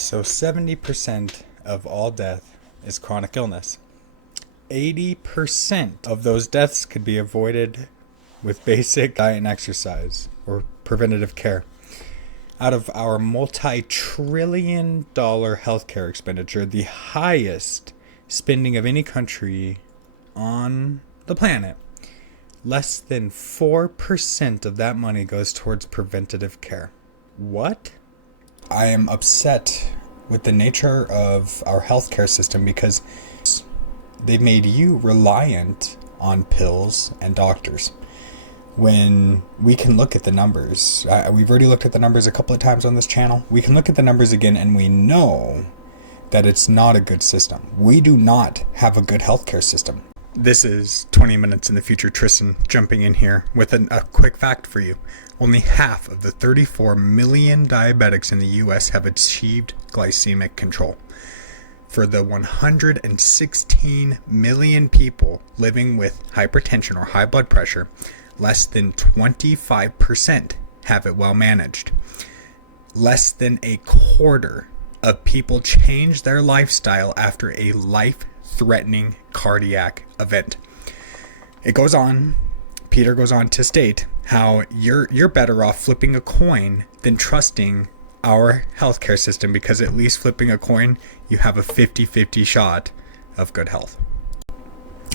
So 70% of all death is chronic illness. 80% of those deaths could be avoided with basic diet and exercise or preventative care. Out of our multi-trillion-dollar healthcare expenditure, the highest spending of any country on the planet, less than 4% of that money goes towards preventative care. What? I am upset with the nature of our healthcare system because they've made you reliant on pills and doctors. When we can look at the numbers, we've already looked at the numbers a couple of times on this channel. We can look at the numbers again and we know that it's not a good system. We do not have a good healthcare system. This is 20 Minutes in the Future Tristan jumping in here with a quick fact for you. Only half of the 34 million diabetics in the US have achieved glycemic control. For the 116 million people living with hypertension or high blood pressure, less than 25% have it well managed. Less than a quarter of people change their lifestyle after a life-threatening cardiac event. It goes on, Peter goes on to state how you're better off flipping a coin than trusting our healthcare system, because at least flipping a coin, you have a 50-50 shot of good health.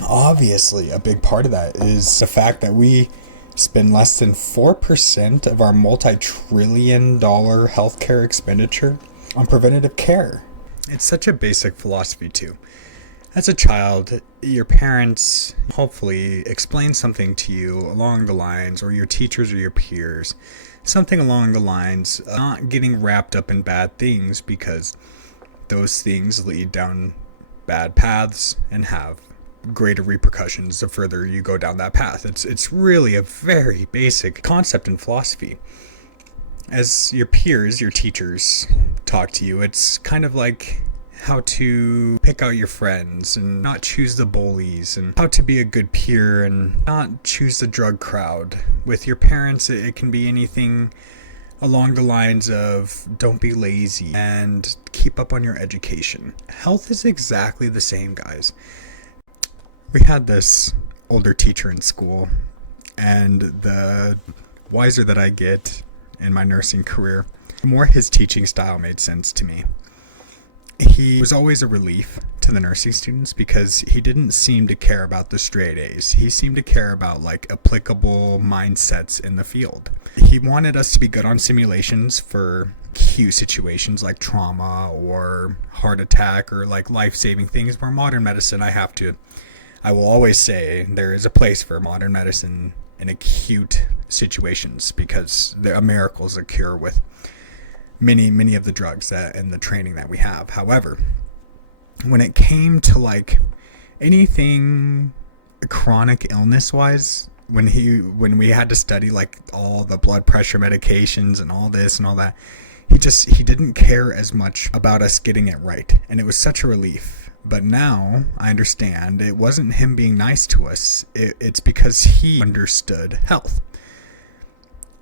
Obviously, a big part of that is the fact that we spend less than 4% of our multi-trillion-dollar healthcare expenditure on preventative care. It's such a basic philosophy too. As a child, your parents hopefully explain something to you along the lines, or your teachers or your peers, something along the lines of not getting wrapped up in bad things, because those things lead down bad paths and have greater repercussions the further you go down that path. It's really a very basic concept in philosophy. As your peers, your teachers talk to you, it's kind of like how to pick out your friends and not choose the bullies, and how to be a good peer and not choose the drug crowd. With your parents, it can be anything along the lines of don't be lazy and keep up on your education. Health is exactly the same, guys. We had this older teacher in school, and the wiser that I get in my nursing career, the more his teaching style made sense to me. He was always a relief to the nursing students because he didn't seem to care about the straight A's. He seemed to care about like applicable mindsets in the field. He wanted us to be good on simulations for Q situations like trauma or heart attack or like life-saving things. For modern medicine, I will always say there is a place for modern medicine in acute situations, because a miracle is a cure with many of the drugs and the training that we have. However, when it came to like anything chronic illness wise, when we had to study like all the blood pressure medications and all this and all that, he didn't care as much about us getting it right, and it was such a relief. But now I understand it wasn't him being nice to us. It's because he understood health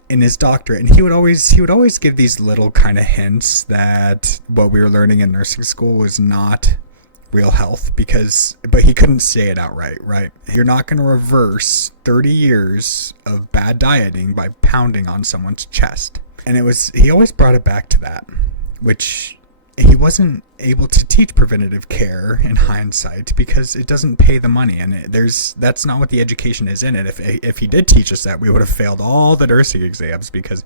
in his doctorate, and he would always give these little kind of hints that what we were learning in nursing school was not real health, but he couldn't say it outright, right? You're not going to reverse 30 years of bad dieting by pounding on someone's chest. And he always brought it back to that, which he wasn't able to teach preventative care in hindsight because it doesn't pay the money, and that's not what the education is in it. If he did teach us that, we would have failed all the nursing exams, because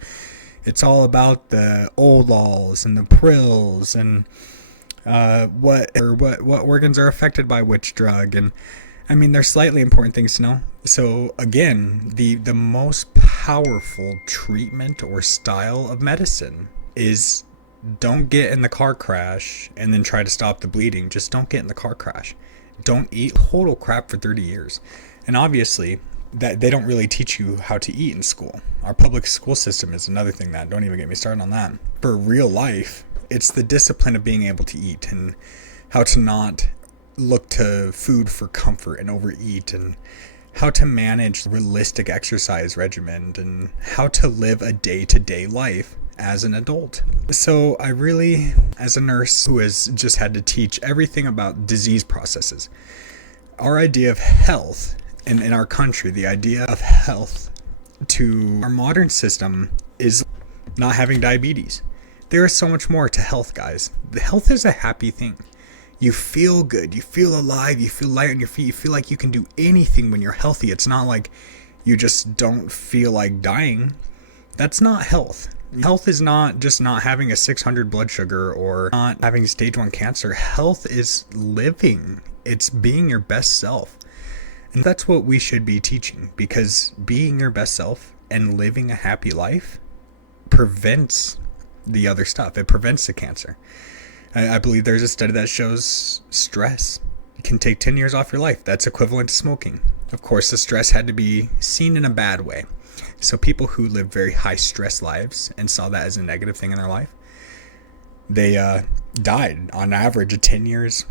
it's all about the Olals and the Prills and what organs are affected by which drug. And I mean, they're slightly important things to know. So again, the most powerful treatment or style of medicine is don't get in the car crash and then try to stop the bleeding. Just don't get in the car crash. Don't eat total crap for 30 years. And obviously, that they don't really teach you how to eat in school. Our public school system is another thing that, don't even get me started on that. For real life, it's the discipline of being able to eat and how to not look to food for comfort and overeat, and how to manage realistic exercise regimen, and how to live a day-to-day life as an adult. So I really, as a nurse who has just had to teach everything about disease processes, our idea of health in our country, the idea of health to our modern system is not having diabetes. There is so much more to health, guys. The health is a happy thing. You feel good, you feel alive, you feel light on your feet, you feel like you can do anything when you're healthy. It's not like you just don't feel like dying. That's not health. Health is not just not having a 600 blood sugar or not having stage 1 cancer. Health is living. It's being your best self. And that's what we should be teaching, because being your best self and living a happy life prevents the other stuff. It prevents the cancer. I believe there's a study that shows stress can take 10 years off your life. That's equivalent to smoking. Of course, the stress had to be seen in a bad way. So people who live very high stress lives and saw that as a negative thing in their life, they died on average 10 years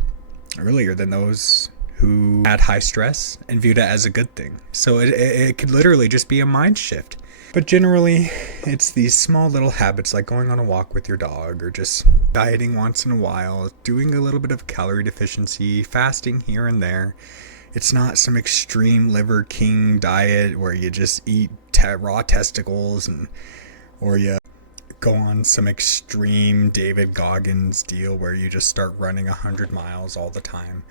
earlier than those who had high stress and viewed it as a good thing. So it could literally just be a mind shift. But generally, it's these small little habits like going on a walk with your dog, or just dieting once in a while, doing a little bit of calorie deficiency, fasting here and there. It's not some extreme Liver King diet where you just eat raw testicles, or you go on some extreme David Goggins deal where you just start running 100 miles all the time.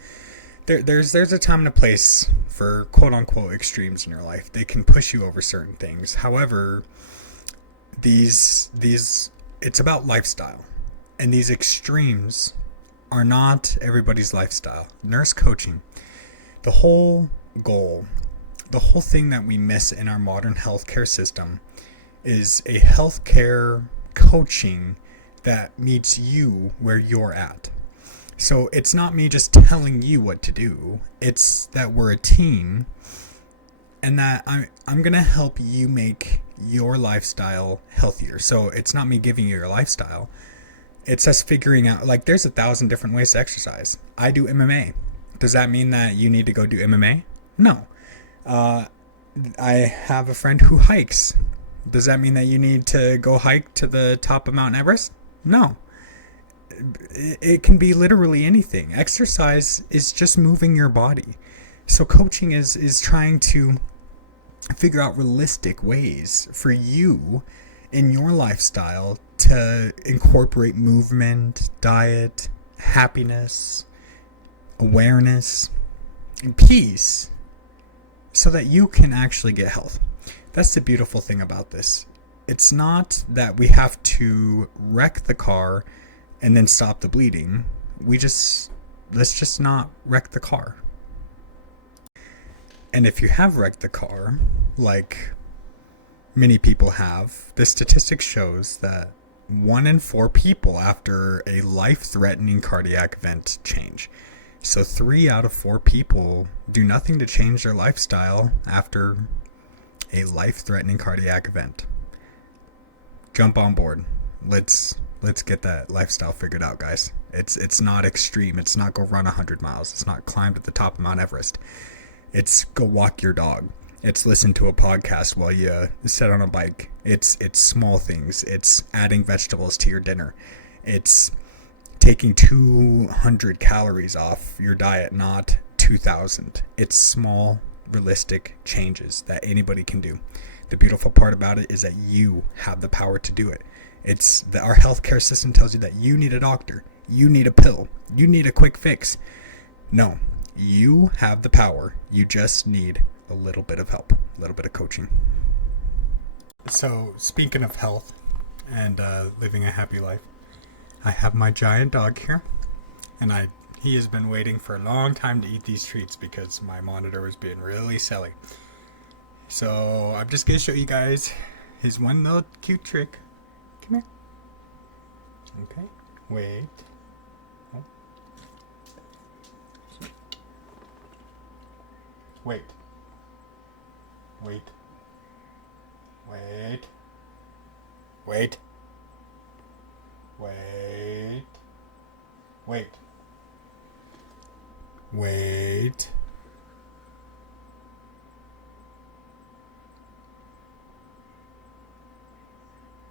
There's a time and a place for quote unquote extremes in your life. They can push you over certain things. However, these it's about lifestyle, and these extremes are not everybody's lifestyle. Nurse coaching, the whole goal, the whole thing that we miss in our modern healthcare system is a healthcare coaching that meets you where you're at. So it's not me just telling you what to do. It's that we're a team, and that I'm going to help you make your lifestyle healthier. So it's not me giving you your lifestyle. It's us figuring out, like, there's 1,000 different ways to exercise. I do MMA. Does that mean that you need to go do MMA? No. I have a friend who hikes. Does that mean that you need to go hike to the top of Mount Everest? No. It can be literally anything. Exercise is just moving your body. So coaching is trying to figure out realistic ways for you in your lifestyle to incorporate movement, diet, happiness, awareness, and peace, so that you can actually get health. That's the beautiful thing about this. It's not that we have to wreck the car and then stop the bleeding. Let's just not wreck the car. And if you have wrecked the car, like many people have, the statistics shows that 1 in 4 people after a life-threatening cardiac event change. So 3 out of 4 people do nothing to change their lifestyle after a life-threatening cardiac event. Jump on board. Let's get that lifestyle figured out, guys. It's not extreme. It's not go run 100 miles. It's not climb to the top of Mount Everest. It's go walk your dog. It's listen to a podcast while you sit on a bike. It's small things. It's adding vegetables to your dinner. It's taking 200 calories off your diet, not 2,000. It's small, realistic changes that anybody can do. The beautiful part about it is that you have the power to do it. It's that our healthcare system tells you that you need a doctor, you need a pill, you need a quick fix. No, you have the power. You just need a little bit of help, a little bit of coaching. So speaking of health and living a happy life, I have my giant dog here, and he has been waiting for a long time to eat these treats because my monitor was being really silly. So I'm just going to show you guys his one little cute trick. Come here. Okay, wait. Oh. Wait. Wait. Wait. Wait. Wait. Wait. Wait.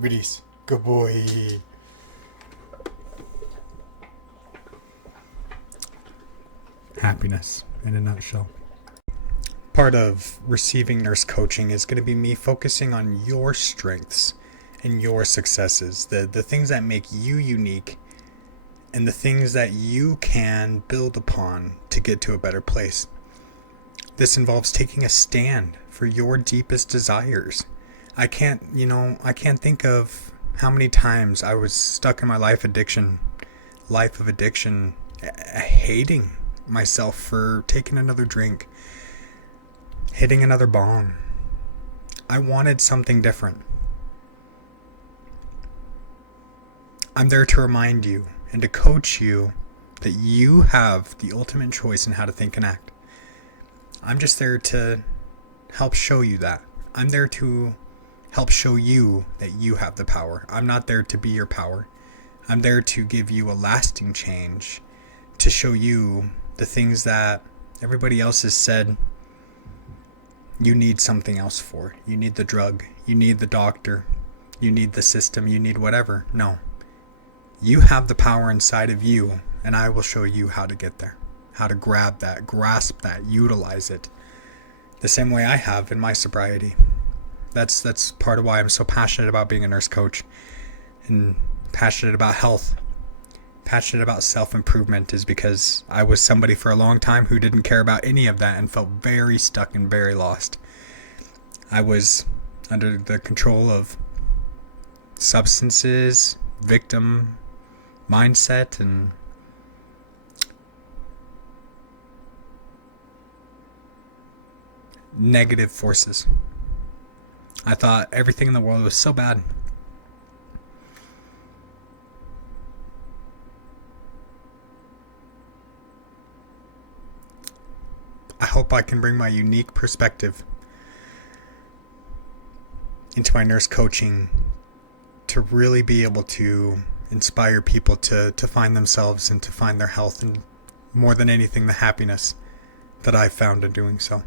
Release. Good boy. Happiness in a nutshell. Part of receiving nurse coaching is going to be me focusing on your strengths and your successes, the things that make you unique and the things that you can build upon to get to a better place. This involves taking a stand for your deepest desires. I can't think of how many times I was stuck in my life of addiction, hating myself for taking another drink, hitting another bong. I wanted something different. I'm there to remind you and to coach you that you have the ultimate choice in how to think and act. I'm just there to help show you that. I'm there to help show you that you have the power. I'm not there to be your power. I'm there to give you a lasting change, to show you the things that everybody else has said you need something else for. You need the drug, you need the doctor, you need the system, you need whatever. No. You have the power inside of you, and I will show you how to get there, how to grab that, grasp that, utilize it, the same way I have in my sobriety. That's part of why I'm so passionate about being a nurse coach and passionate about health, passionate about self-improvement, is because I was somebody for a long time who didn't care about any of that and felt very stuck and very lost. I was under the control of substances, victim mindset, and negative forces. I thought everything in the world was so bad. I hope I can bring my unique perspective into my nurse coaching to really be able to inspire people to find themselves and to find their health, and more than anything, the happiness that I've found in doing so.